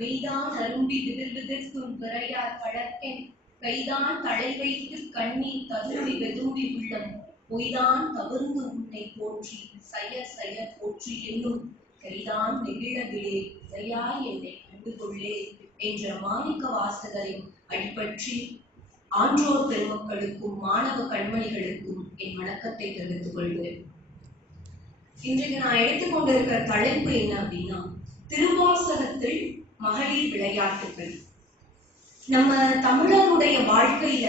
மெய்தான் அரும்பி விதிர் விதிர்க்கும் விரையார் பழக்கென் கைதான் தலை வைத்து கண்ணீர் ததும்பி வெதும்பி உள்ளம் பொய்தான் தவிர்ந்து உன்னை போற்றி சய சய போற்றி என்னும் கைதான் நெகிழவிலே இதையாய் என்னை கண்டுகொள்ளே என்ற மாணிக்க வாசகரின் அடிபற்றி ஆன்றோர் பெருமக்களுக்கும் மாணவ கண்மணிகளுக்கும் என் வணக்கத்தை தெரிவித்துக் கொள்கிறேன். இன்றைக்கு நான் எடுத்துக்கொண்டிருக்கிற தலைப்பு என்ன அப்படின்னா, திருவாசகத்தில் மகளிர் விளையாட்டுகள். நம்ம தமிழருடைய வாழ்க்கையில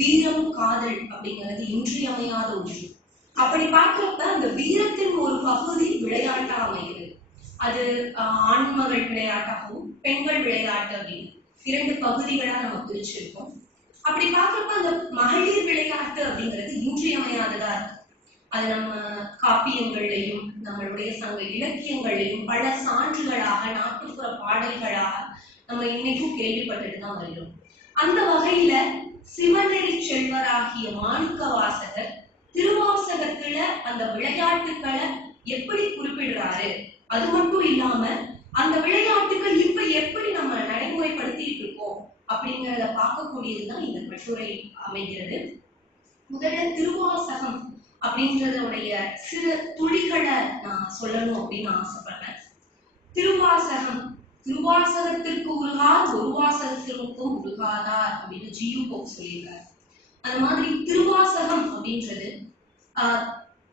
வீரம் காதல் அப்படிங்கிறது இன்றியமையாத ஒன்று. அப்படி பார்க்கிறப்ப அந்த வீரத்தின் ஒரு பகுதி விளையாட்டா அமைகிறது. அது ஆண்மகள் விளையாட்டாகவும் பெண்கள் விளையாட்டு அப்படின்னு 2 பகுதிகளா நம்ம பிரிச்சிருக்கோம். அப்படி பார்க்கிறப்ப அந்த மகளிர் விளையாட்டு அப்படிங்கிறது இன்றியமையாததா இருக்கு. அது நம்ம காப்பியங்கள்லையும் நம்மளுடைய சங்க இலக்கியங்களையும் பல சான்றுகளாக நாட்டுப்புற பாடல்களாக நம்ம இன்னைக்கும் கேள்விப்பட்டுட்டு தான் வருகிறோம். அந்த வகையில சிவநெறி செல்வராகிய மாணிக்க வாசகர் திருவாசகத்துல அந்த விளையாட்டுக்களை எப்படி குறிப்பிடுறாரு, அது மட்டும் இல்லாம அந்த விளையாட்டுகள் இப்ப எப்படி நம்ம நடைமுறைப்படுத்திட்டு இருக்கோம் அப்படிங்கிறத பார்க்கக்கூடியதுதான் இந்த கட்டுரை அமைகிறது. முதல்ல திருவாசகம் அப்படின்றதுடைய சில துளிகளை நான் சொல்லணும் அப்படின்னு ஆசைப்படுறேன். திருவாசகத்திற்கு உருகார் ஒரு வாசகத்திற்கும் உருகாதார் அப்படின்னு ஜியு போப் சொல்லியிருக்காரு. அந்த மாதிரி திருவாசகம் அப்படின்றது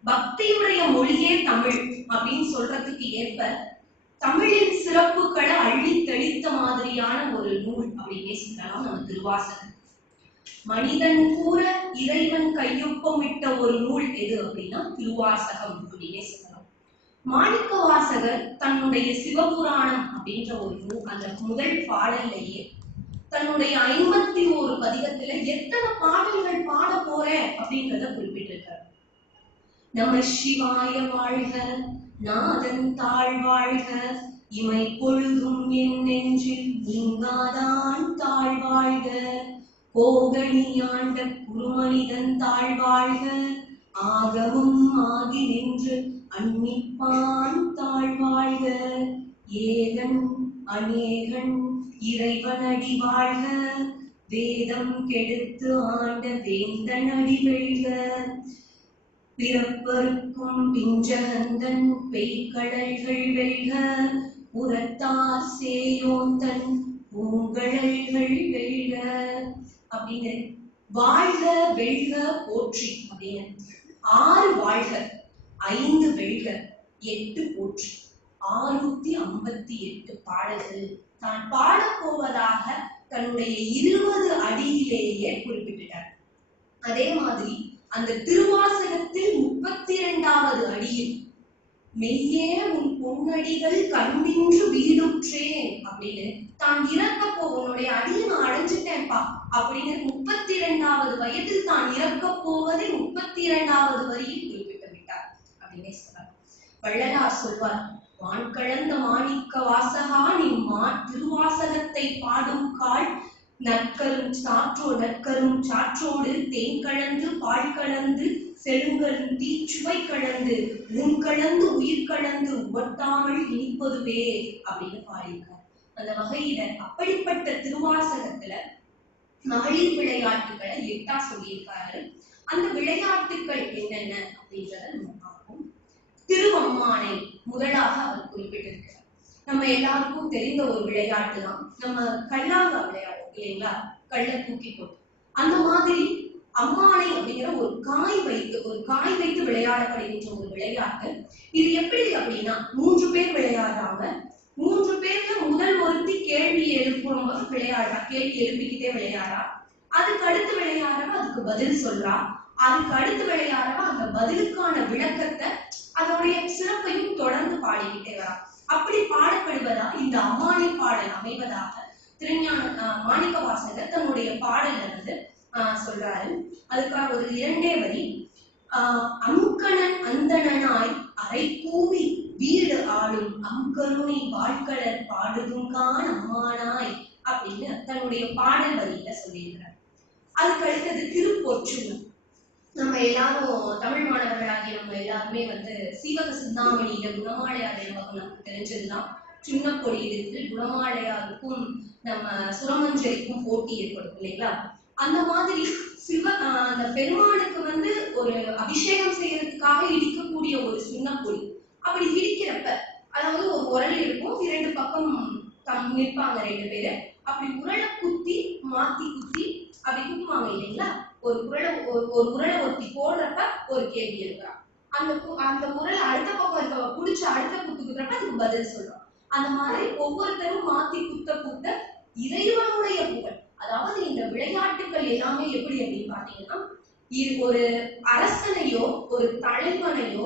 பக்தியுடைய மொழியே தமிழ் அப்படின்னு சொல்றதுக்கு ஏற்ப தமிழின் சிறப்புகளை அள்ளி தெளித்த மாதிரியான ஒரு நூல் அப்படின்னே சொல்லலாம் நம்ம திருவாசகம். மனிதன் கூற இறைவன் கையொப்பமிட்ட ஒரு நூல் எது அப்படின்னா திருவாசகம் அப்படின்னே சொல்லலாம். மாணிக்க வாசகர் தன்னுடைய சிவபுராணம் அப்படின்ற ஒரு நூல் அந்த முதல் பாடல்லையே தன்னுடைய 51 பதிகத்துல எத்தனை பாடல்கள் பாட போற அப்படின்றத குறிப்பிட்டிருக்காரு. நம சிவாய வாழ்க, நாதன் தாழ் வாழ்க, இமை பொழுதும் என் நெஞ்சில் நீங்காதான் தாழ் வாழ்க, கோகணியாண்ட குருமனிதன் தாழ் வாழ்க, ஆகமும் ஆகி நின்று அன்னிப்பான் தாழ் வாழ்க, ஏகன் அநேகன் இறைவனடி வாழ்க, வேதம் கெடுத்து ஆண்ட வேந்தனடி வெல்க, பிறப்பருக்கும் பிஞ்சகந்தன் பெய்கடல்கள் வெல்க, புறத்தார் சேயோந்தன் பூங்கடல்கள் வெல்க அப்படின்னு வாழ்க வெல்க போற்றி அப்படின்னு 6 வாழ்க, 5 வெல்க, 8 போற்றி 658 பாடல்கள் தான் பாடப்போவதாக தன்னுடைய 20 அடியிலேயே குறிப்பிட்டார். அதே மாதிரி அந்த திருவாசகத்தில் 32வது அடியில் மெய்யே உன் பொன்னடிகள் கண்டின்று வீடுற்றேன் அப்படின்னு தான் இறக்க உன்னுடைய அடியை நான் அடைஞ்சிட்டேன்ப்பா அப்படின்னு 32வது வயதில் தான் இறக்க போவதை 32வது வரியில் குறிப்பிட்டு விட்டார் அப்படின்னே சொல்றார். வள்ளலார் சொல்வார், வான் கலந்த மாணிக்க வாசகா நீ திருவாசகத்தை பாடும் கால் நற்கரும் சாற்றோடு தேன் கலந்து பால் கலந்து செழுங்கரும் தீச்சுவை கலந்து உன் கலந்து உயிர் கலந்து உவட்டாமல் இனிப்பதுவே அப்படின்னு பாடியிருக்கார். அந்த வகையில அப்படிப்பட்ட திருவாசகத்துல மகளிர் விளையாட்டுகளை 8 சொல்லியிருக்காரு. அந்த விளையாட்டுகள் என்னென்ன அப்படின்றத நம்ம பார்ப்போம். திருவம்மானை முதலாக அவர் குறிப்பிட்டிருக்கிறார். நம்ம எல்லாருக்கும் தெரிந்த ஒரு விளையாட்டு தான் நம்ம கல்லாங்க விளையாட்டு இல்லைங்களா, கள்ள தூக்கி போட்டு. அந்த மாதிரி அம்மானை அப்படிங்கிற ஒரு காய் வைத்து விளையாடப்படுகின்ற ஒரு விளையாட்டு. இது எப்படி அப்படின்னா 3 பேர் விளையாடுறாங்க. 3 பேர்ல முதல் ஒருத்தி கேள்வி எழுப்புறவங்க விளையாடுறா, கேள்வி எழுப்பிக்கிட்டே விளையாடுறா. அதுக்கு அடுத்து விளையாடுறவ அதுக்கு பதில் சொல்றா. அதுக்கு அடுத்து விளையாடுறவ அந்த பதிலுக்கான விளக்கத்தை அதனுடைய சிறப்பையும் தொடர்ந்து பாடிக்கிட்டே வரா. அப்படி பாடப்படுவதா இந்த அம்மானை பாடல் அமைவதாக மாணிக்க வாசகர் தன்னுடைய பாடல்ல வந்து சொல்றாரு. அதுக்காக ஒரு 2 வரி, அம்கணன் அந்தணனாய் அரை கூவி வீடு ஆளும் அம்கருணை வாழ்கலர் பாடுதுங்கான் அம்மானாய் அப்படின்னு தன்னுடைய பாடல் வரியில சொல்லியிருக்கிறார். அதுக்கு அடுத்தது திருப்பொற்றுணம். நம்ம எல்லாரும் தமிழ் மாணவர்களாகிய நம்ம எல்லாருமே வந்து சீவக சிந்தாமணியில குணமாலையாடைய நமக்கு தெரிஞ்சதுதான் சுண்ணப்பொடியிடத்தில் குணமாலையாருக்கும் நம்ம சுரமஞ்சரிக்கும் போட்டி ஏற்படும் இல்லைங்களா? அந்த மாதிரி அந்த பெருமானுக்கு வந்து ஒரு அபிஷேகம் செய்யறதுக்காக இடிக்கக்கூடிய ஒரு சுண்ணப்பொடி. அப்படி இடிக்கிறப்ப அதாவது ஒரு உரல் இருக்கும், 2 பக்கம் நிற்பாங்க 2 பேரு. அப்படி உரலை குத்தி மாத்தி குத்தி அப்படி குத்துவாங்க இல்லைங்களா? ஒரு உரலை ஒருத்தி போடுறப்ப ஒரு கேள்வி இருக்கிறான். அந்த உரல் அடுத்த பக்கம் இருக்க புடிச்ச அடுத்த குத்து குத்துறப்ப அதுக்கு பதில் சொல்றான். அந்த மாதிரி ஒவ்வொருத்தரும் மாத்தி குத்த குத்த இறைவனுடைய புகழ். அதாவது இந்த விளையாட்டுகள் எல்லாமே எப்படி அப்படின்னு பாத்தீங்கன்னா, ஒரு அரசனையோ ஒரு தலைவனையோ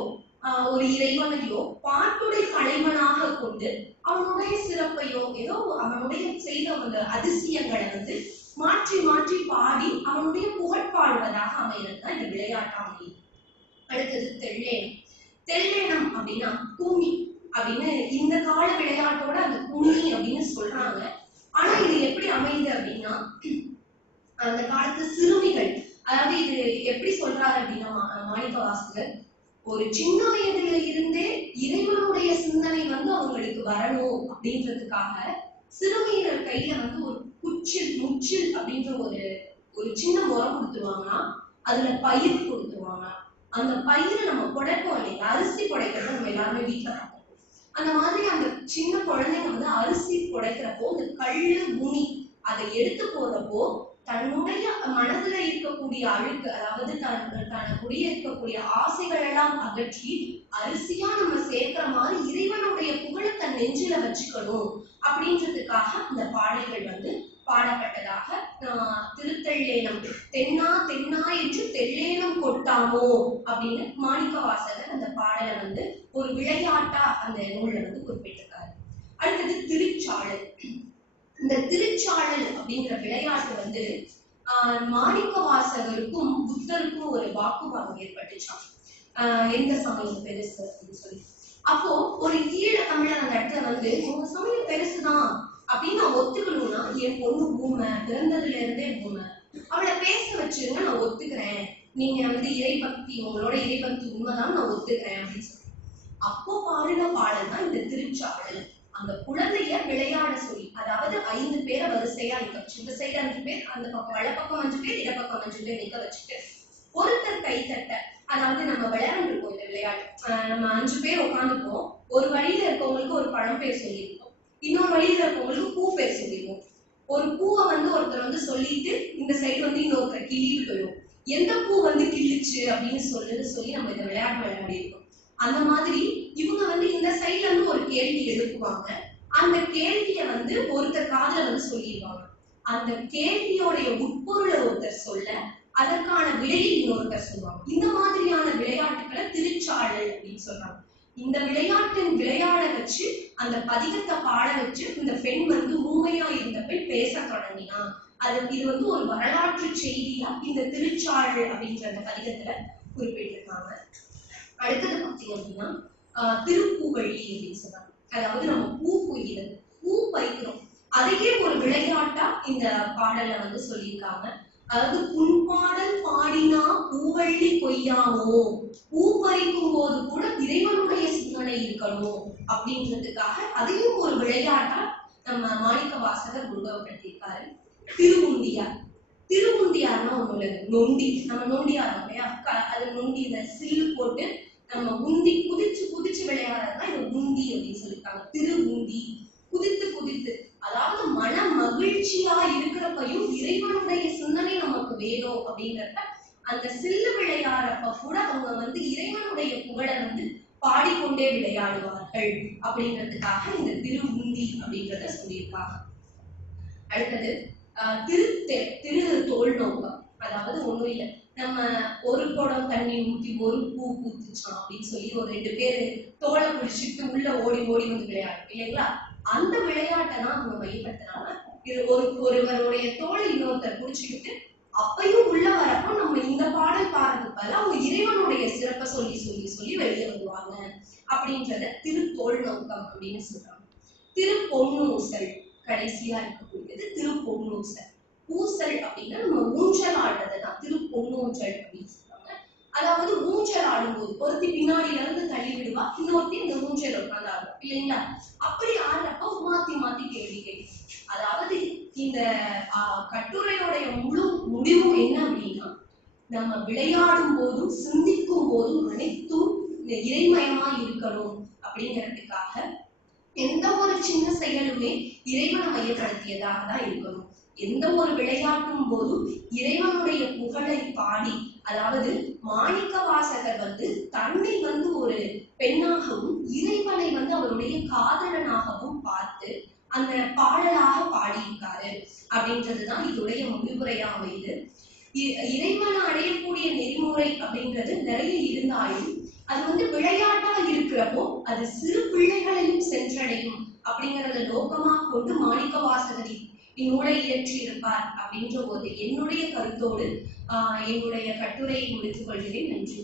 ஒரு இறைவனையோ பாட்டுடை தலைவனாக கொண்டு அவனுடைய சிறப்பையோ ஏதோ அவனுடைய செய்த அந்த அதிசயங்களை வந்து மாற்றி மாற்றி பாடி அவனுடைய புகழ் பாடுவதாக அமைகிறதுதான் இந்த விளையாட்டு அமையும். அடுத்தது தெள்ளேனம். தெள்ளேனம் அப்படின்னா கும்மி அப்படின்னு இந்த கால விளையாட்டோட அந்த கும்மி அப்படின்னு சொல்றாங்க. ஆனா இது எப்படி அமையுது அப்படின்னா, அந்த காலத்து சிறுமிகள், அதாவது இது எப்படி சொல்றாரு அப்படின்னா மாணிக்கவாசகர், ஒரு சின்ன வயதுல இருந்தே இறைவனுடைய சிந்தனை வந்து அவங்களுக்கு வரணும் அப்படின்றதுக்காக சிறுமியினர் கையில வந்து ஒரு முச்சில் அப்படின்ற ஒரு சின்ன முறை கொடுத்துருவாங்கன்னா அதுல பயிர் கொடுத்துருவாங்க. அந்த பயிரை நம்ம புடைப்போம் இல்லையா, அரிசி புடைக்கிறத நம்ம எல்லாருமே வீட்டுல பார்ப்போம். அந்த மாதிரி அந்த சின்ன குழந்தைங்க வந்து அரிசி புடைக்கிறப்போ இந்த கல்லு முனி அதை எடுத்து போறப்போ தன்னுடைய மனதுல இருக்கக்கூடிய அழுக்கு, அதாவது தனக்குடைய இருக்கக்கூடிய ஆசைகள் எல்லாம் அகற்றி அரிசியா நம்ம சேர்க்கிற மாதிரி இறைவனுடைய புகழை தன் நெஞ்சில வச்சுக்கணும் அப்படின்றதுக்காக அந்த பாடல்கள் வந்து பாடப்பட்டதாக திருத்தெள்ளேனம். தென்னா தென்னா என்று தெள்ளேனம் கொட்டாமோ அப்படின்னு மாணிக்கவாசகர் அந்த பாடலை வந்து ஒரு விளையாட்டா அந்த நூல்ல வந்து குறிப்பிட்டிருக்காரு. அடுத்தது திருச்சாழல். இந்த திருச்சாழல் அப்படிங்கிற விளையாட்டு வந்து மாணிக்கவாசகருக்கும் புத்தருக்கும் ஒரு வாக்குவாதம் ஏற்பட்டுச்சான். எந்த சமயம் பெருசு அப்படின்னு சொல்லி. அப்போ ஒரு ஈழ தமிழர் அந்த இடத்துல வந்து உங்க சமயம் பெருசுதான் அப்படின்னு நான் ஒத்துக்கணும்னா, என் பொண்ணு ஊமை, பிறந்ததுல இருந்தே ஊமை, அவளை பேச வச்சிருங்க, நான் ஒத்துக்கிறேன், நீங்க வந்து இறைபக்தி, உங்களோட இறைபக்தி உண்மைதான், நான் ஒத்துக்கிறேன் அப்படின்னு சொல்லி அப்போ பாடின பாடல் தான் இந்த திருச்சாழல். அந்த குழந்தைய விளையாட சொல்லி, அதாவது 5 பேரை வரிசையா நிக்க வச்சு, இந்த சைடு 5 பேர், அந்த பக்கம் வலப்பக்கம் 5 பேர், இடப்பக்கம் 5 பேர் நிக்க வச்சுட்டு ஒருத்தர் கைத்தட்ட, அதாவது நம்ம விளையாண்டுருக்கோம் இந்த விளையாட்டு, நம்ம 5 பேர் உட்காந்துப்போம், ஒரு வழியில இருக்கவங்களுக்கு ஒரு பழம் பேர் சொல்லியிருக்கோம், இன்னொரு வழியில இருக்கவங்களுக்கு பூ பேர் சொல்லிடுவோம். ஒரு பூவை வந்து ஒருத்தர் வந்து சொல்லிட்டு இந்த சைடு வந்து இன்னொருத்தர் கிள்ளிட்டு போயிடும், எந்த பூ வந்து கிள்ளிச்சு அப்படின்னு சொல்லி நம்ம இந்த விளையாட்டு விளையாடி இருக்கோம். அந்த மாதிரி இவங்க வந்து இந்த சைட்ல இருந்து ஒரு கேள்வி எழுப்புவாங்க, அந்த கேள்விய வந்து ஒருத்தர் காதுல வந்து சொல்லிடுவாங்க, அந்த கேள்வியோடைய உட்பொருளை ஒருத்தர் சொல்ல அதற்கான விடையை இன்னொருத்தர் சொல்லுவாங்க. இந்த மாதிரியான விளையாட்டுகளை திருச்சாழல் அப்படின்னு சொல்றாங்க. இந்த விளையாட்டின் விளையாட வச்சு அந்த பதிகத்தை பாட வச்சு இந்த பெண் வந்து ஊமையா இருந்த பெண் பேச தொடங்கினா, இது வந்து ஒரு வரலாற்று செய்தியா இந்த திருச்சாழல் அப்படின்ற அந்த பதிகத்துல குறிப்பிட்டிருக்காங்க. அடுத்தது பார்த்தீங்க அப்படின்னா திருப்புகழி அப்படின்னு சொல்றாங்க. அதாவது நம்ம பூ கொய்கிறது, பூ பறிக்கிறோம், அதையே ஒரு விளையாட்டா இந்த பாடல்ல வந்து சொல்லியிருக்காங்க. அதாவது புன்பாடல் பாடினா பூவள்ளி கொய்யாமோ, பூ பறிக்கும் போது கூட இறைவனுடைய சிந்தனை இருக்கணும் அப்படின்றதுக்காக அதையும் ஒரு விளையாட்டா நம்ம மாணிக்கவாசகர் உருவப்படுத்தியிருக்காரு. திருவுந்தியார். திருவுந்தியார்னா ஒண்ணு நொண்டி, நம்ம நொண்டியாரோம் இல்லையா, அது நொண்டி இந்த சில்லு போட்டு நம்ம உந்தி குதிச்சு குதிச்சு விளையாடுறதுதான் இந்த உந்தி அப்படின்னு சொல்லியிருக்காங்க. திருவுந்தி, குதித்து குதித்து, அதாவது மன மகிழ்ச்சியா இருக்கிறப்பையும் இறைவனுடைய சிந்தனை நமக்கு வேணும் அப்படின்றப்ப அந்த சில்லு விளையாடுறப்ப கூட அவங்க வந்து இறைவனுடைய புகழை வந்து பாடிக்கொண்டே விளையாடுவார்கள் அப்படின்றதுக்காக இந்த திருவுந்தி அப்படின்றத சொல்லியிருக்காங்க. அடுத்தது திரு தோல் நோக்கம். அதாவது ஒண்ணும் இல்லை, நம்ம ஒரு குடம் தண்ணி ஊற்றி ஒரு பூ பூத்துச்சான் அப்படின்னு சொல்லி ஒரு 2 பேரு தோலை பிடிச்சிட்டு உள்ள ஓடி ஓடி வந்து விளையாடும் இல்லைங்களா, அந்த விளையாட்டை தான் அவங்க மையப்படுத்துறாங்க. இது ஒருவருடைய தோலை இன்னொருத்தர் பிடிச்சிக்கிட்டு அப்பையும் உள்ள வரப்போ நம்ம இந்த பாடல் பாடுறதுக்கு பதிலா அவங்க இறைவனுடைய சிறப்பை சொல்லி சொல்லி சொல்லி வெளியே வருவாங்க அப்படின்றத திருத்தோல் நோக்கம் அப்படின்னு சொல்றாங்க. திருப்பொன்னூசல் கடைசியா இருக்கக்கூடியது திருப்பொன்னூசல். ஊசல் அப்படின்னா நம்ம ஊஞ்சல் ஆடுறதுதான் திருப்பொன்னூஞ்சல் அப்படின்னு சொல்றாங்க. அதாவது ஊஞ்சல் ஆடும்போது ஒருத்தி பின்னாடில இருந்து தள்ளி விடுவா, இன்னொருத்தி இந்த ஊஞ்சல் உட்கார்ந்து ஆடுவா இல்லைங்களா, அப்படி ஆடுறப்ப நம்ம விளையாடும் போதும் சிந்திக்கும் போதும் அனைத்தும் இறைமயமா இருக்கணும் அப்படிங்கிறதுக்காக எந்த ஒரு சின்ன செயலுமே இறைவனை மையப்படுத்தியதாக தான் இருக்கணும். எந்த ஒரு விளையாட்டும் போதும் இறைவனுடைய புகழை பாடி, அதாவது மாணிக்க வாசகர் தன்னை ஒரு பெண்ணாகவும் இறைவனை அவருடைய காதலனாகவும் பார்த்து அந்த பாடலாக பாடியிருக்காரு அப்படின்றதுதான் இதோடைய முடிவுரையா அமைது. இறைவனை அடையக்கூடிய நெறிமுறை அப்படின்றது நிறைய இருந்தாலும் அது விளையாட்டா இருக்கிறப்போ அது சிறு பிள்ளைகளையும் சென்றடையும் அப்படிங்கறத நோக்கமா கொண்டு மாணிக்க வாசகர் இந்நூலை இயற்றி இருப்பார் அப்படின்ற ஒரு என்னுடைய கருத்தோடு என்னுடைய கட்டுரையை முடித்துக் கொள்கிறேன். நன்றி.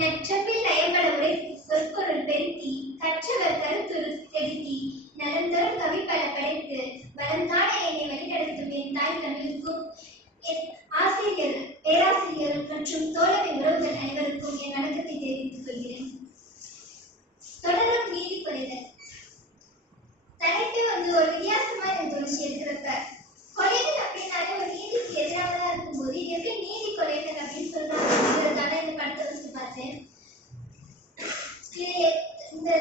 நற்றபில் நயங்களோடு சொற்பொருள் பெருக்கி கற்றவர் கருத்துரு செலுத்தி நலந்தரும் கவி பல படைத்து வளர்ந்தான என்னை வழிநடத்தும் என் தாய் தமிழுக்கும் என் ஆசிரியர் பேராசிரியர் மற்றும் தோழமை உறவுகள் அனைவருக்கும் என் வணக்கத்தை தெரிவித்துக் கொள்கிறேன். தொடரும் நீதி கொலைகள் தலைப்பு ஒரு வித்தியாசமா எனக்கு தோணுச்சு இருக்கிறப்ப. கொலைகள் அப்படின்னாலே ஒரு நீதிக்கு எதிரானதா இருக்கும்போது எப்படி நீதி கொலைகள் அப்படின்னு சொல்றாங்க இந்த படத்தை வச்சு பார்த்தேன். இந்த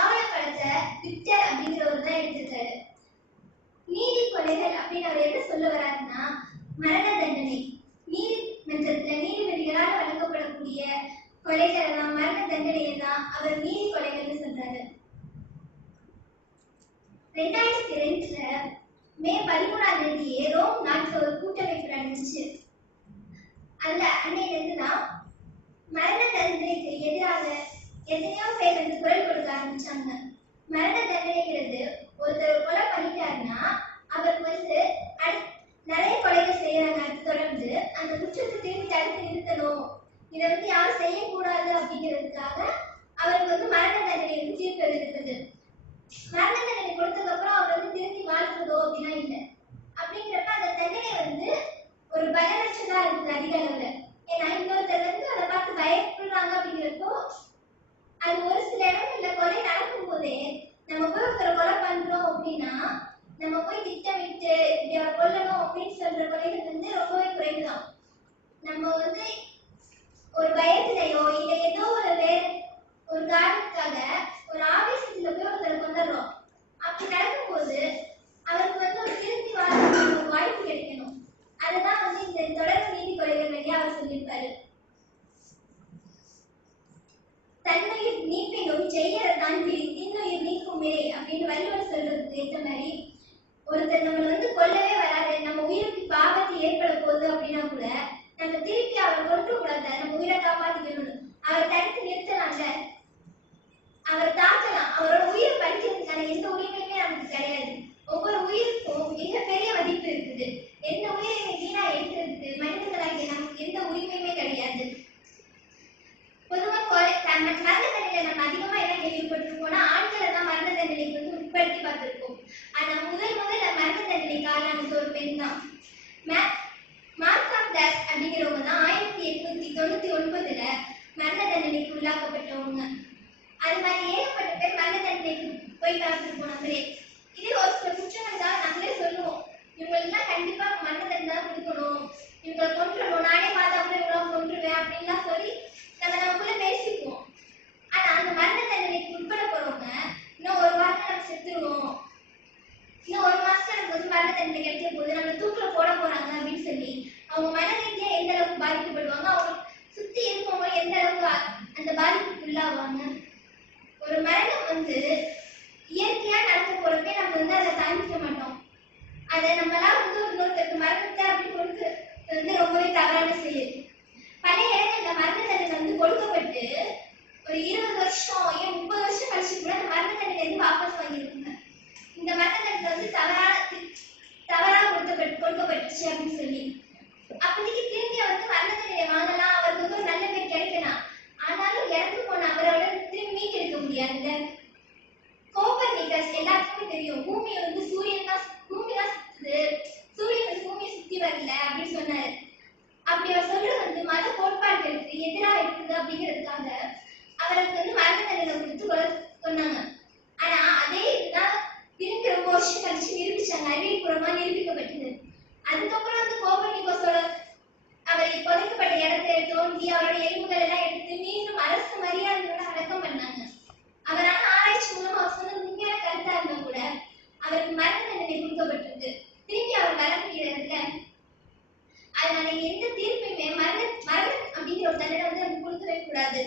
ஆவணப்படத்தை விக்டர் அப்படிங்கிறவர் தான் எடுத்திருக்காரு. நீதி கொலைகள் அப்படின்னு அவர் என்ன சொல்ல வர்றாருன்னா, மரண தண்டனை நீதிமன்றத்துல நீதிபதிகளால் வழங்கப்படக்கூடிய கொலைகள் தான், மரண தண்டனையை தான் அவர் நீதி கொலைகள்னு சொல்றாரு. 2002 மே 13 ரோம் நாட்டுல ஒரு கூட்டமைப்பு நடந்துச்சு. அதுல அன்னையிலிருந்து தான் மரண தண்டனைக்கு எதிராக எத்தனையோ பேர் குரல் கொடுக்க ஆரம்பிச்சாங்க. மரண தண்டனைங்கிறது ஒருத்தர் கொலை பண்ணிட்டாருன்னா அவருக்கு நிறைய கொலைகள் செய்யறாங்க. தொடர்ந்து அந்த குற்றத்தை திரும்பி தடுத்து நிறுத்தணும், இதை யாரும் செய்யக்கூடாது அப்படிங்கிறதுக்காக அவருக்கு மரண தண்டனை தீர்ப்பு எழுதுறது. மரண தண்டனை கொடுத்ததுக்கு அப்புறம் அவர் திரும்பி வாழ்றதோ அப்படின்னா இல்லை. அப்படிங்கிறப்ப அந்த தண்டனை ஒரு பயனற்றதா இருக்குது அதிக அளவுல. ஏன்னா இன்னொருத்தர் அதை பார்த்து பயப்படுறாங்க. அப்படிங்கிறப்போ அது ஒரு சில இடங்கள்ல கொலை நடக்கும் போதே நம்ம போய் ஒருத்தரை கொலை பண்றோம் அப்படின்னா நம்ம போய் திட்டமிட்டு இப்படி அவரை கொல்லணும் அப்படின்னு சொல்ற கொலைகள் ரொம்பவே குறைவுதான். நம்ம ஒரு பயத்திலையோ இல்லை ஏதோ ஒரு காரணத்துக்காக ஒரு ஆவேசத்துல போய் ஒருத்தரை கொண்டுறோம். அப்படி நடக்கும்போது அவருக்கு ஒரு திருத்தி வாழ ஒரு வாய்ப்பு கிடைக்கணும். அதுதான் இந்த தொடர் நீதி கொலைகள் வழியா அவர் சொல்லியிருப்பாரு. தன்னுயிர் நீப்பினும் செய்யறதான் இன்னுயிர் நீக்கும் மிரை அப்படின்னு வள்ளுவர் சொல்றதுக்கு ஏற்ற மாதிரி ஒருத்தர் நம்ம கொல்லவே வராது, நம்ம உயிருக்கு பாவத்தை ஏற்பட போகுது அப்படின்னா கூட நம்ம திருப்பி அவரை கொண்டு கூடாது, நம்ம உயிரை காப்பாத்திக்கணும். அவரை தடுத்து நிறுத்தலாம்ல, அவரை தாக்கலாம். அவரோட உயிரை பறிக்கிறதுக்கான எந்த உரிமையுமே நமக்கு கிடையாது. ஒவ்வொரு உயிருக்கும் மிகப்பெரிய மதிப்பு இருக்குது. எந்த உயிரை வீணா எடுக்கிறதுக்கு மனிதர்களாகிய நமக்கு எந்த உரிமையுமே கிடையாது. பொதுவாக மரண தண்டனை நம்ம அதிகமா என்ன கேள்விப்பட்டிருக்கோம்னா, ஆண்களை தான் மரண தண்டனைக்கு உட்படுத்தி பார்த்திருக்கோம். ஆனா முதல்ல மரண தண்டனைக்கு ஆளானது ஒரு பெண் தான். மார்க்கம் தாஸ் அப்படிங்கிறவங்க தான் 1899 மரண தண்டனைக்கு உள்ளாக்கப்பட்டவங்க. அது மாதிரி ஏகப்பட்ட பேர் மரண தண்டனைக்கு போய் பார்த்துருப்போம் நம்மளே. இதே ஒரு சில குற்றங்கள் தான் நம்மளே சொல்லுவோம், இவங்களுக்குலாம் கண்டிப்பா மரண தண்டனை தான் கொடுக்கணும், இவங்களை கொண்டுருவோம், நானே மாதாப்புல இவங்களாம் கொண்டுருவேன் அப்படின்லாம் சொல்லி நம்ம நமக்குள்ள பேசிக்குவோம். ஆனா அந்த மரண தண்டனைக்கு உட்பட போறவங்க இன்னும் ஒரு வாரத்துல நம்ம செத்துருவோம், இன்னும் ஒரு மாசத்துல நமக்கு மரண தண்டனை கிடைக்க போது, நம்ம தூக்குல போட போறாங்க அப்படின்னு சொல்லி அவங்க மனரீதியா எந்த அளவுக்கு பாதிக்கப்படுவாங்க, அவங்க சுத்தி இருக்கவங்க எந்த அளவுக்கு அந்த பாதிப்புக்கு உள்ளாவாங்க. ஒரு மரணம் இயற்கையா நடக்க போறப்பே நம்ம அதை தாங்கிக்க மாட்டோம். அதை நம்மளால இன்னொருத்தருக்கு மரணத்தை அப்படி கொடுத்து ரொம்பவே தவறான செயல். பழைய இடங்கள்ல மரண தண்டனை கொடுக்கப்பட்டு ஒரு 20 வருஷம் ஏன் 30 வருஷம் கழிச்சு கூட அந்த மரண தண்டனை வாபஸ் வாங்கிருக்காங்க. இந்த மரண தண்டனை தவறா கொடுக்கப்பட்டுச்சு அப்படின்னு சொல்லி அப்போதைக்கு திரும்பி மரண தண்டனை வாங்கலாம், அவருக்கு ஒரு நல்ல பேர் கிடைக்கலாம். ஆனாலும் இறந்து போன அவரோட திரும்பி மீட்டெடுக்க முடியாதுல்ல. கோப்பர்னிக்கஸ் எல்லாத்துக்குமே தெரியும், பூமி சூரியன் தான் பூமி தான் சுத்துது, சூரியன் பூமியை சுத்தி வரல அப்படின்னு சொன்னாரு. அப்படி அவர் சொல்றது வந்து மத கோட்பாடுகளுக்கு எதிராக இருக்குது அப்படிங்கிறதுக்காக அவருக்கு வந்து மரண தண்டனை கொடுத்து கொண்டாங்க. ஆனா அதே இதுதான் திரும்பி ரொம்ப வருஷம் கழிச்சு நிரூபிச்சாங்க, அறிவியல்பூர்வமா நிரூபிக்கப்பட்டது. அதுக்கப்புறம் வந்து கோபர்னிகஸோட அவர் புதைக்கப்பட்ட இடத்தை தோண்டி அவரோட எலும்புகள் எல்லாம் எடுத்து மீண்டும் அரசு மரியாதையோட அடக்கம் பண்ணாங்க. அவரான ஆராய்ச்சி மூலம் அவர் சொன்னது உண்மையான கருத்தா இருந்தா கூட அவருக்கு மரண தண்டனை கொடுக்கப்பட்டிருக்கு. திரும்பி அவர் வர முடியறதுல அதனால எந்த தீர்ப்பையுமே மரணம் அப்படிங்கிற ஒரு தண்டனை வந்து நம்ம கொடுக்கவே கூடாது.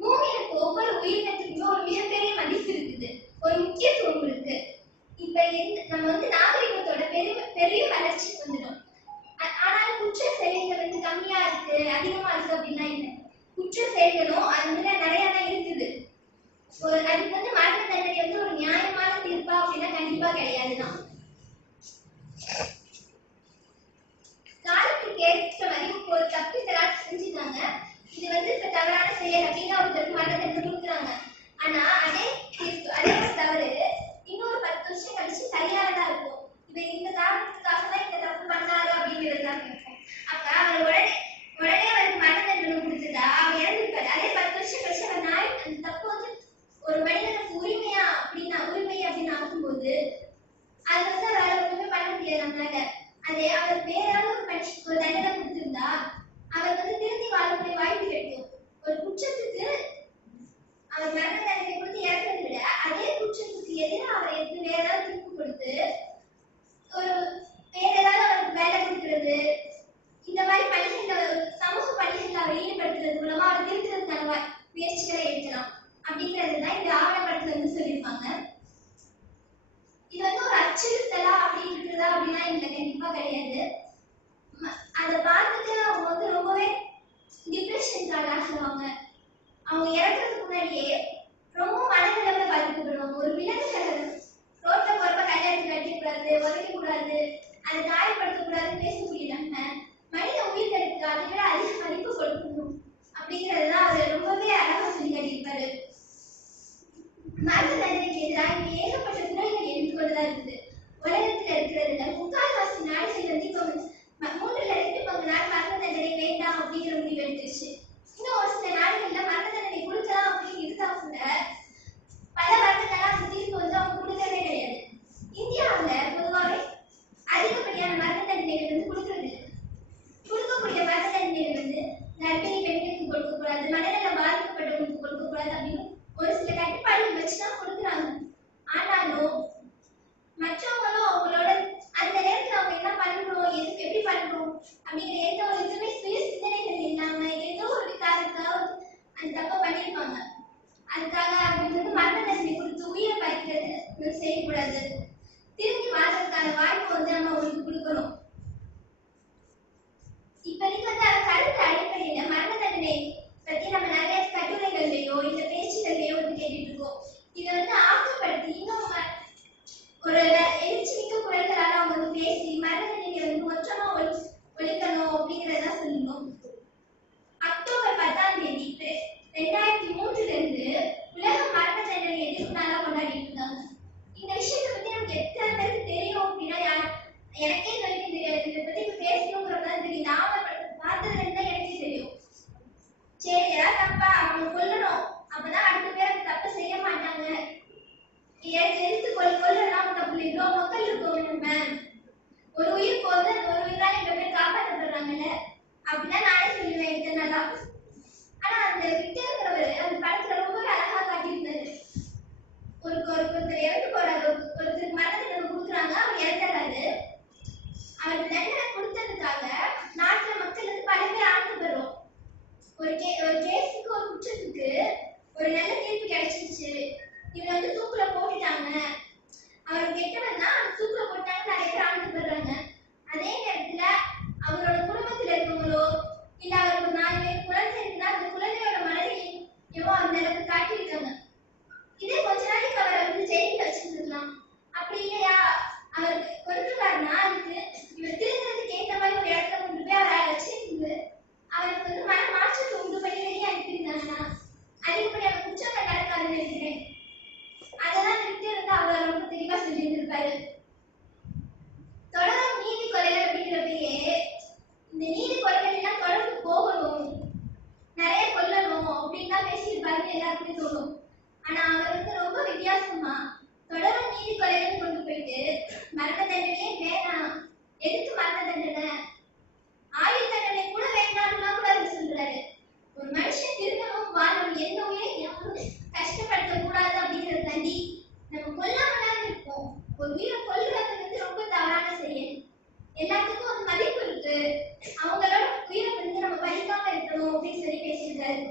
பூமியிலுக்கு ஒவ்வொரு உயிரினத்துக்குமே ஒரு மிகப்பெரிய மதிப்பு இருக்குது, ஒரு முக்கியத்துவம் இருக்கு. இப்ப நம்ம வந்து நாகரிகத்தோட பெரிய வளர்ச்சிக்கு வந்துடும். ஆனால் குற்ற செயல்கள் வந்து கம்மியா இருக்கு அதிகமா இருக்கு அப்படின்னா இல்லை. குற்ற செயல்களும் அது வந்து நிறைய தான் இருக்குது. அதுக்கு வந்து மரண தண்டனை வந்து ஒரு நியாயமான தீர்ப்பா அப்படின்னா கண்டிப்பா கிடையாதுதான். காலத்துக்கு ஏற்ற மாதிரி ஒரு தப்பு தராட்சி செஞ்சுட்டாங்க, இது வந்து இப்ப தவறான செயல் அப்படின்னு ஒருத்தருக்கு மரண தண்டனை கொடுக்குறாங்க. ஆனா அதே தவறு இன்னொரு 10 வருஷம் கழிச்சு சரியானதா இருக்கும். இப்ப இந்த காரணத்துக்காக தான் இந்த தப்பு பண்ணாரு அப்படிங்கிறதுதான் இருக்கும். அப்ப அவர் உடனே அவருக்கு மரண தண்டனை கொடுத்துட்டா அவர் இறந்துருக்காரு. அதே 10 வருஷம் கழிச்சு அவர் அந்த தப்பு வந்து ஒரு மனிதனுக்கு உரிமை அப்படின்னு ஆகும்போது அது வந்து அவரால் ஒண்ணுமே பண்ண முடியாது நம்மளால. அதே அவர் வேற ஒரு தண்டனை கொடுத்திருந்தா அவர் வந்து திரும்பி வாழக்கூடிய வாய்ப்பு கிடைக்கும். ஒரு குற்றத்துக்கு அவர் மரண தண்டனை கொடுத்து இறக்கிறத விட அதே குற்றத்துக்கு எதிராக அவரை எடுத்து வேற ஏதாவது தீர்ப்பு கொடுத்து ஒரு வேற ஏதாவது அவருக்கு வேலை கொடுக்கிறது, இந்த மாதிரி பணிகள் சமூக பணிகள் அவர் ஈடுபடுத்துறது மூலமா அவர் திருத்துறதுக்கான முயற்சிகளை எடுக்கலாம் அப்படிங்கிறதுதான் இந்த ஆவணப்படத்துல வந்து சொல்லியிருப்பாங்க. இது வந்து ஒரு அச்சுறுத்தலா அப்படி இருக்குதா அப்படின்னா இல்லை, கண்டிப்பா கிடையாது. அதை பார்த்துட்டு அவங்க வந்து ரொம்பவே டிப்ரெஷனுக்கு ஆளாகுவாங்க. அவங்க இறக்குறதுக்கு முன்னாடியே ரொம்ப மனநிலையில பாதிக்கப்படுவாங்க. ஒரு விலங்குகள் ரோட்ல போறப்ப கல்யாணத்துக்கு கட்டிக்கூடாது, உதைக்க கூடாது, அதை காயப்படுத்த கூடாதுன்னு பேசக்கூடிய நம்ம மனித உயிர்களுக்கு அதை விட அதிக மதிப்பு கொடுக்கணும் அப்படிங்கறதுதான் அவர் ரொம்பவே அழகா சொல்லி காட்டியிருப்பாரு. மரண தண்டனைக்கு எதிராக ஏகப்பட்ட துறைகள் எடுத்துக்கொண்டுதான் இருக்குது. உலகத்துல இருக்கிறதுல 3/4 நாடுகள் வந்து இப்போ 3/2 பங்கு நாடு மரண தண்டனை வேண்டாம் அப்படிங்கிற முடிவு எடுத்துருச்சு. இன்னும் ஒரு சில நாடுகள்ல மரண தண்டனை கொடுக்கலாம் அப்படின்னு இருந்தா கூட பல வருடங்களா அந்த தீர்ப்பு வந்து அவங்க கொடுக்கவே கிடையாது. இந்தியாவுல பொதுவாகவே அதிகப்படியான மரண தண்டனைகள் வந்து கொடுக்கறது இல்லை. கொடுக்கக்கூடிய மரண தண்டனைகள் வந்து கர்ப்பிணி பெண்களுக்கு கொடுக்கக்கூடாது, மனநலம் பாதிக்கப்பட்டவங்களுக்கு கொடுக்கக்கூடாது அப்படின்னு ஒரு சில கட்டுப்பாடுகள் வச்சுதான் கொடுக்குறாங்க. ஆனாலும் மற்றவங்களும் அவங்களோட அந்த நேரத்துல அவங்க என்ன பண்ணணும், எப்படி பண்ணணும் அப்படிங்கிற எந்த ஒரு இதுவுமே சுய சிந்தனைகள் இல்லாம ஏதோ ஒரு காரணத்துக்காக அந்த தப்பை பண்ணிருப்பாங்க. அதுக்காக அவங்க வந்து மரண தண்டனை கொடுத்து உயிரை பறிக்கிறது செய்யக்கூடாது. திரும்பி வாழ்றதுக்கான வாய்ப்பு வந்து நம்ம அவங்களுக்கு கொடுக்கணும். இப்போதைக்கு வந்து அந்த கருத்து அடிப்படையில மரண தண்டனை பத்தி நம்ம நிறைய கட்டுரைகள்லயோ இல்ல பேச்சுகள்லயோ வந்து கேட்டுட்டு இருக்கோம். இதை வந்து ஆக்கப்படுத்தி இன்னும் ஒரு எழுச்சி மிக்க குரல்களால அவங்க வந்து பேசி மரண தண்டனை வந்து மொத்தமா ஒழிக்கணும் அப்படிங்கிறதா சொல்லணும். அக்டோபர் 10ஆம் தேதி 2003 இருந்து உலக மரண தண்டனை எதிர்ப்பு நாளா கொண்டாடிட்டு இருக்காங்க. இந்த விஷயத்தை பத்தி நமக்கு எத்தனை பேருக்கு தெரியும் அப்படின்னா எனக்கே வரைக்கும் தெரியாது. இதை பத்தி இப்ப பேசணுங்கிறதான் தெரியும். நாம பார்த்ததுல இருந்தா எனக்கே தெரியும். சரி, ஏதாவது தப்பா அவங்க கொல்லணும், அப்பதான் அடுத்த பேர் அந்த தப்பை செய்ய மாட்டாங்க. எடுத்து கொல்லலாம் தப்பு இல்லை. இவ்வளவு மக்கள் இருக்கோம், நம்ம ஒரு உயிர் போது அந்த ஒரு உயிரால இவ்வளவு பேர் காப்பாற்றப்படுறாங்கல்ல அப்படிதான் நானே சொல்லுவேன் இதனால. ஆனா அந்த விக்டர் இருக்கிறவர் அந்த படத்துல ரொம்பவே அழகா காட்டியிருந்தாரு. ஒருத்தர் இறந்து போறாரு, ஒருத்தருக்கு மரண தண்டனை கொடுக்குறாங்க, அவர் இறந்துறாரு. அவருக்கு தண்டனை கொடுத்ததுக்காக நாட்டுல மக்கள் வந்து பல பேர் ஆனந்தப்படுறோம். ஒரு கேஸுக்கு ஒரு குற்றத்துக்கு ஒரு நல்ல தீர்ப்பு கிடைச்சிருச்சு, இவரை வந்து தூக்குல போட்டுட்டாங்க, அவர் கெட்டவன் தான் தூக்குல போட்டாங்க, நிறைய பேர் ஆனந்தப்படுறாங்க. அதே நேரத்துல அவரோட குடும்பத்துல இருக்கவங்களோ இல்ல அவருக்கு 4 பேர் குழந்தை இருந்தா அந்த குழந்தையோட மனதையும் எவ்வளோ அந்த அளவுக்கு காட்டியிருக்காங்க. இதே கொஞ்ச நாளைக்கு அவரை வந்து ஜெயில வச்சிருந்துக்கலாம். அப்படி இல்லையா அவர் கொண்டுட்டாருன்னா அதுக்கு இவர் திருந்ததுக்கு ஏற்ற மாதிரி ஒரு இடத்துல கொண்டு போய் அவரை வச்சிருந்து அவருக்கு வந்து மன மாற்றத்தை உண்டு பண்ணி வெளியே அனுப்பியிருந்தாங்கன்னா அதிகப்படியான குற்றங்கள் நடக்காதுன்னு நினைக்கிறேன். அர்த்தமா? தொடரும் நீதி கொலைகள் கொண்டு போயிட்டு மரண தண்டனையே வேணாம், எதுக்கு மரண தண்டனை, ஆயுள் தண்டனை கூட வேண்டாம்னா கூட அவர் சொல்றாரு. ஒரு மனுஷன் திரும்பவும் வாழணும், எந்த உயிரை யாரும் கஷ்டப்படுத்த கூடாது அப்படிங்கிறத தாண்டி நம்ம கொல்லாமலாம் இருக்கோம். ஒரு உயிரை கொல்றது ரொம்ப தவறான செயல். எல்லாத்துக்கும் ஒரு மதிப்பு இருக்கு, அவங்களோட உயிரை நம்ம பறிக்காம இருக்கணும் அப்படின்னு சொல்லி பேசியிருக்காரு.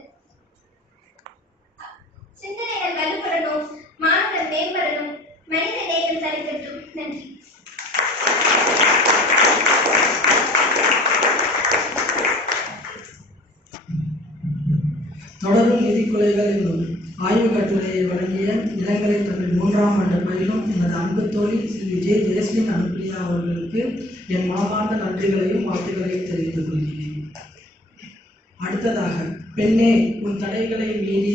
சிந்தனைகள் வலுப்படணும், மாணவர்கள் மேம்படணும், மனித நேயம் தலைக்கட்டும். நன்றி. தொடரும் நிதி கொலைகள் என்னும் ஆய்வு கட்டுரையை வழங்கிய இளங்கலை தமிழ் 3ஆம் ஆண்டு பயிலும் எனது அன்பு தோழி ஸ்ரீ ஜே ஜெயஸ்ரீன் அனுப்பிரியா அவர்களுக்கு என் மனமார்ந்த நன்றிகளையும் வாழ்த்துக்களையும் தெரிவித்துக் கொள்கிறேன். அடுத்ததாக பெண்ணே உன் தடைகளை மீறி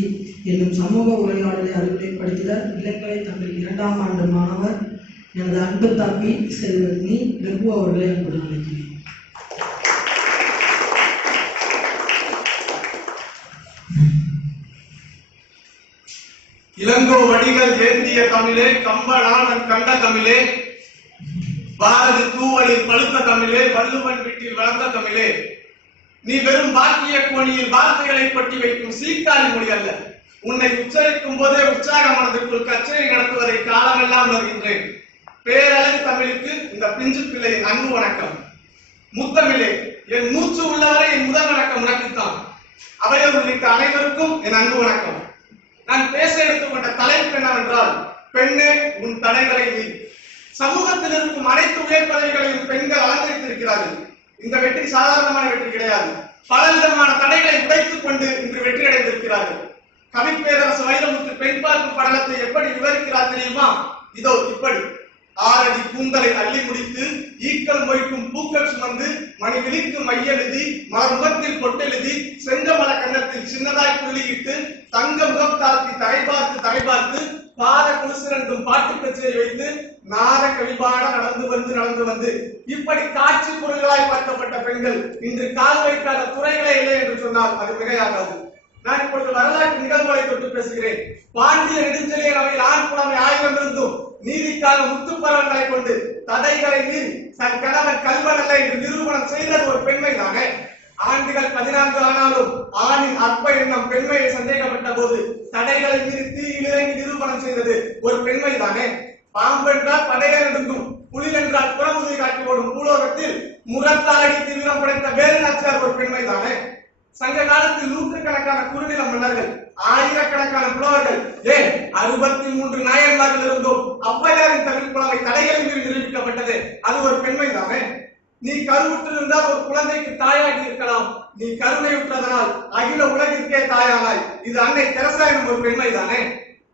என்னும் சமூக உரையாடலை அறிவுரைப்படுத்திட இளங்கலை தமிழ் 2ஆம் ஆண்டு மாணவர் எனது அன்பு தம்பி செல்வனி வெகு அவர்களை அன்புடன் அழைக்கிறேன். இளங்கோ வடிகள் ஏந்திய தமிழே, கம்பநாதன் கண்ட தமிழே, பாரதி தூவலில் பழுத்த தமிழே, வள்ளுவன் வீட்டில் வளர்ந்த தமிழே, நீ வெறும் பாக்கிய கோணியில் வார்த்தைகளை கொட்டி வைக்கும் சீக்காளி மொழி அல்ல. உன்னை உச்சரிக்கும் போதே உற்சாக மனதிற்குள் கச்சேரி நடத்துவதை காலமெல்லாம் வருகின்றேன். பேரழகு தமிழுக்கு இந்த பிஞ்சு பிள்ளையின் அன்பு வணக்கம். முத்தமிழே, என் மூச்சு உள்ளவரை என் முதல் வணக்கம் உனக்குத்தான். அவையோர் உள்ளிட்ட அனைவருக்கும் என் அன்பு வணக்கம். நான் பேச எடுத்துக்கொண்ட தலைப்பு என்னவென்றால், பெண்ணே உன் தடைகளை நீ. சமூகத்தில் இருக்கும் அனைத்து உயர் பதவிகளையும் பெண்கள் அலங்கரித்திருக்கிறார்கள். இந்த வெற்றி சாதாரணமான வெற்றி கிடையாது. பல விதமான தடைகளை உடைத்துக் கொண்டு இன்று வெற்றி அடைந்திருக்கிறார்கள். கவிப்பேரரசு வைரமுத்து பெண் பார்க்கும் படலத்தை எப்படி விவரிக்கிறார் தெரியுமா? இதோ இப்படி: 6 அடி கூந்தலை அள்ளி முடித்து, ஈக்கள் மொய்க்கும் பூக்கள் சுமந்து, மணி விழிக்கும் மையெழுதி, மலர் முகத்தில் பொட்டெழுதி, செங்கமல கன்னத்தில் சின்னதாய் புள்ளியிட்டு, தங்க முகம் தாழ்த்தி தலை பார்த்து பாத குலுசிரண்டும் பாட்டு கச்சேரி வைத்து, நாத கவிபாட நடந்து வந்து இப்படி காட்சி பொருள்களாய் பார்க்கப்பட்ட பெண்கள் இன்று கால் வைக்காத துறைகளே இல்லை என்று சொன்னால் அது மிகையாகாது. நான் இப்பொழுது வரலாற்று நிகழ்வுகளை தொட்டு பேசுகிறேன். பாண்டிய நெடுஞ்செழியன் அவையில் ஆண் புலமை 1000 இருந்தும் நீதிக்காக முத்துப்பரவங்களை கொண்டு தடைகளை மீறி தன் கணவன் கல்வன் அல்ல என்று நிரூபணம் செய்தது ஒரு பெண்மை தானே. ஆண்டுகள் 14 ஆனாலும் ஆணின் அற்ப எண்ணம் பெண்மையை சந்தேகப்பட்ட போது தடைகளை மீறி தீயில் இறங்கி நிரூபணம் செய்தது ஒரு பெண்மை தானே. பாம்பென்றால் படைகள் எடுக்கும், புலில் என்றால் புறமுதுகை காட்டி ஓடும் பூலோகத்தில் முரத்தால் அடித்து வீரம் படைத்த வேறு நாச்சியார் ஒரு பெண்மை தானே. சங்க காலத்தில் நூற்றுக்கணக்கான குறுநில மன்னர்கள், ஆயிரக்கணக்கான புலவர்கள், ஏன் 63 நாயன்மார்கள் இருந்தோம். ஔவையாரின் தமிழ் புலமை தடைகளை மீறி நிரூபிக்கப்பட்டது அது ஒரு பெண்மை தானே. நீ கருவுற்று இருந்தால் ஒரு குழந்தைக்கு தாயாகி இருக்கலாம். நீ கருணையுற்றதனால் அகில உலகிற்கே தாயானாய். இது அன்னை தெரசா எனும் ஒரு பெண்மை தானே.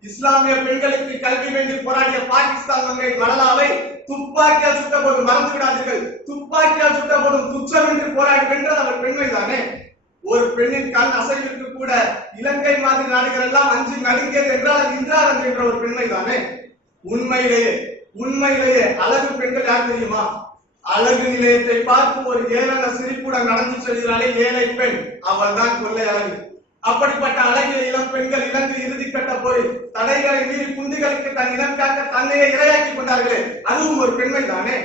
இஸ்லாமிய பெண்களுக்கு கல்வி வேண்டி போராடிய பாகிஸ்தான் மங்கை மலலாவை துப்பாக்கியால் சுட்ட போது மறந்து விடாதீர்கள். துப்பாக்கியால் சுட்ட போதும் துச்சம் என்று போராடி வென்றது அவர் பெண்மை தானே. ஒரு பெண்ணின் கண் அசைவிற்கு கூட இலங்கை மாதிரி நாடுகள் எல்லாம் அஞ்சு நடுங்கியது என்றால் அது இந்திராதன் என்ற ஒரு பெண்மை தானே. உண்மையிலேயே அழகு பெண்கள் யார் தெரியுமா? அழகு நிலையத்தை பார்த்து ஒரு ஏளன சிரிப்புடன் நடந்து செல்கிறாளே ஏழை பெண், அவள் தான் கொள்ளை அழகு. அப்படிப்பட்ட அழகிய இளம் பெண்கள் இலங்கை இறுதி கட்ட போய் தடைகளை மீறி குண்டுகளுக்கு தன் இனம் காக்க தன்னையே இரையாக்கி கொண்டார்களே, அதுவும் ஒரு பெண்மை தானே.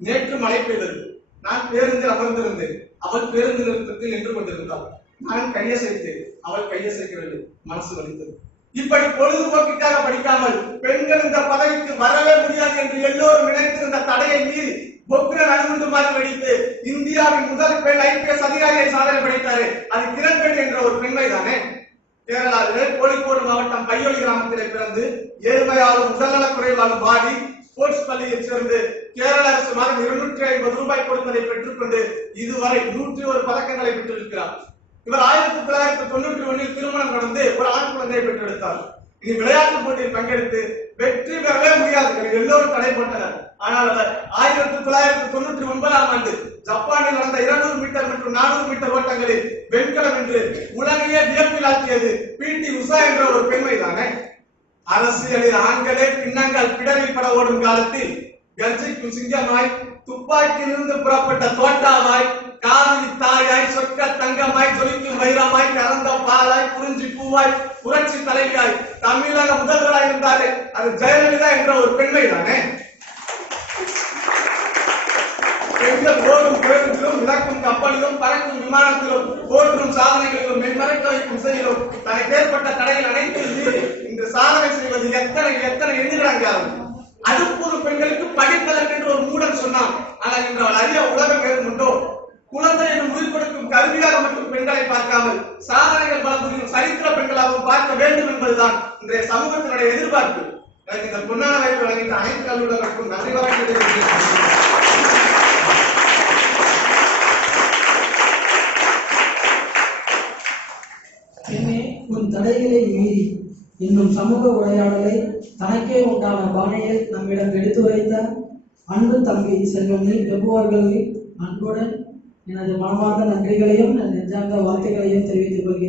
நேற்று மழை பெய்தது. நான் பேருந்தில் அமர்ந்திருந்தேன். அவள் பேருந்து நிறுத்தத்தில் நின்று கொண்டிருந்தாள். நான் கையசைத்தேன், அவள் கையசைக்கவில்லை. மனசு வலித்தது. இப்படி பொழுதுபோக்கிற்காக படிக்காமல் பெண்கள் இந்த பதவிக்கு வரவே முடியாது என்று எல்லோரும் நினைத்திருந்த தடையை மீறி பொக்ரன் அணுகுண்டு மாதிரி வெடித்து இந்தியாவின் முதல் பெண் IPS அதிகாரியை சாதனை படைத்தாரு. அது கிரண்பேடி என்ற ஒரு பெண்மை தானே. கேரளாவிலே கோழிக்கோடு மாவட்டம் பையோலி கிராமத்திலே பிறந்து ஏழ்மையாலும் உடல்நலக் குறைவாலும் வாடி ஸ்போர்ட்ஸ் பள்ளியில் சேர்ந்து கேரள அரசு மாதம் 250 ரூபாய் கொடுப்பதை பெற்றுக்கொண்டு இதுவரை 101 பதக்கங்களை பெற்றிருக்கிறார். இவர் 1991 திருமணம் நடந்து ஒரு ஆண் குழந்தையை பெற்றெடுத்தார். இனி விளையாட்டு போட்டியில் பங்கெடுத்து வெற்றி பெறவே முடியாது, எல்லோரும் தடை போட்டனர். ஆனால் அவர் 1999ஆம் ஆண்டு ஜப்பானில் நடந்த 200 மீட்டர் மற்றும் 400 மீட்டர் ஓட்டங்களில் வெண்கலம் வென்று உலகையே வியப்பில் ஆக்கியது PT உஷா என்ற ஒரு பெண்மை தானே. அரசியலில் ஆண்களே பின்னங்கள் பிடரில் பட ஓடும் காலத்தில் கர்ஜிக்கும் சிங்கமாய், துப்பாக்கியிலிருந்து புறப்பட்ட தோட்டாவாய், காவிரி தாயாய், சொக்க தங்கமாய், ஜொலிக்கும் வைரமாய், கறந்த பாலாய், குறிஞ்சி பூவாய், புரட்சி தலைவியாய், தமிழக முதல்வராய் இருந்தாலே அது ஜெயலலிதா என்ற ஒரு பெண்மை தானே. பெண்கள் ஓடும் பேருந்திலும், மிதக்கும் கப்பலிலும், பறக்கும் விமானத்திலும், போற்றும் சாதனைகளிலும், மென்மறைக்க வைக்கும் செயலிலும் தனக்கு ஏற்பட்ட தடைகள் அனைத்தையும் மீறி இன்று சாதனை செய்வது எத்தனை எத்தனை எண்ணுகிறாங்க. அடுப்பூர் பெண்களுக்கு படிப்பதற்கென்று ஒரு மூடன் சொன்னான். ஆனால் இன்று அவள் அறிய உலகம் ஏதும் உண்டோ? குழந்தை என்று உயிர் கொடுக்கும் கல்வியாக மட்டும் பெண்களை பார்க்காமல் சாதனைகள் பல புரியும் சரித்திர பெண்களாகவும் பார்க்க வேண்டும் என்பதுதான் இன்றைய சமூகத்தினுடைய எதிர்பார்ப்பு. எனக்கு இந்த பொன்னான வாய்ப்பு வழங்கிய அனைத்து கல்லூரிகளுக்கும் நன்றி வழங்குகிறேன். உன் தடைகளை மீறி இன்னும் சமூக உரையாடலை தனக்கே உண்டான பாணியில் நம்மிடம் எடுத்து வைத்த அன்பு தம்பி செல்வம் வெகுவார்களில் அன்புடன் எனது மனமார்ந்த நன்றிகளையும் நெஞ்சார்ந்த வாழ்த்துக்களையும் தெரிவித்துக் கொள்கிறேன்.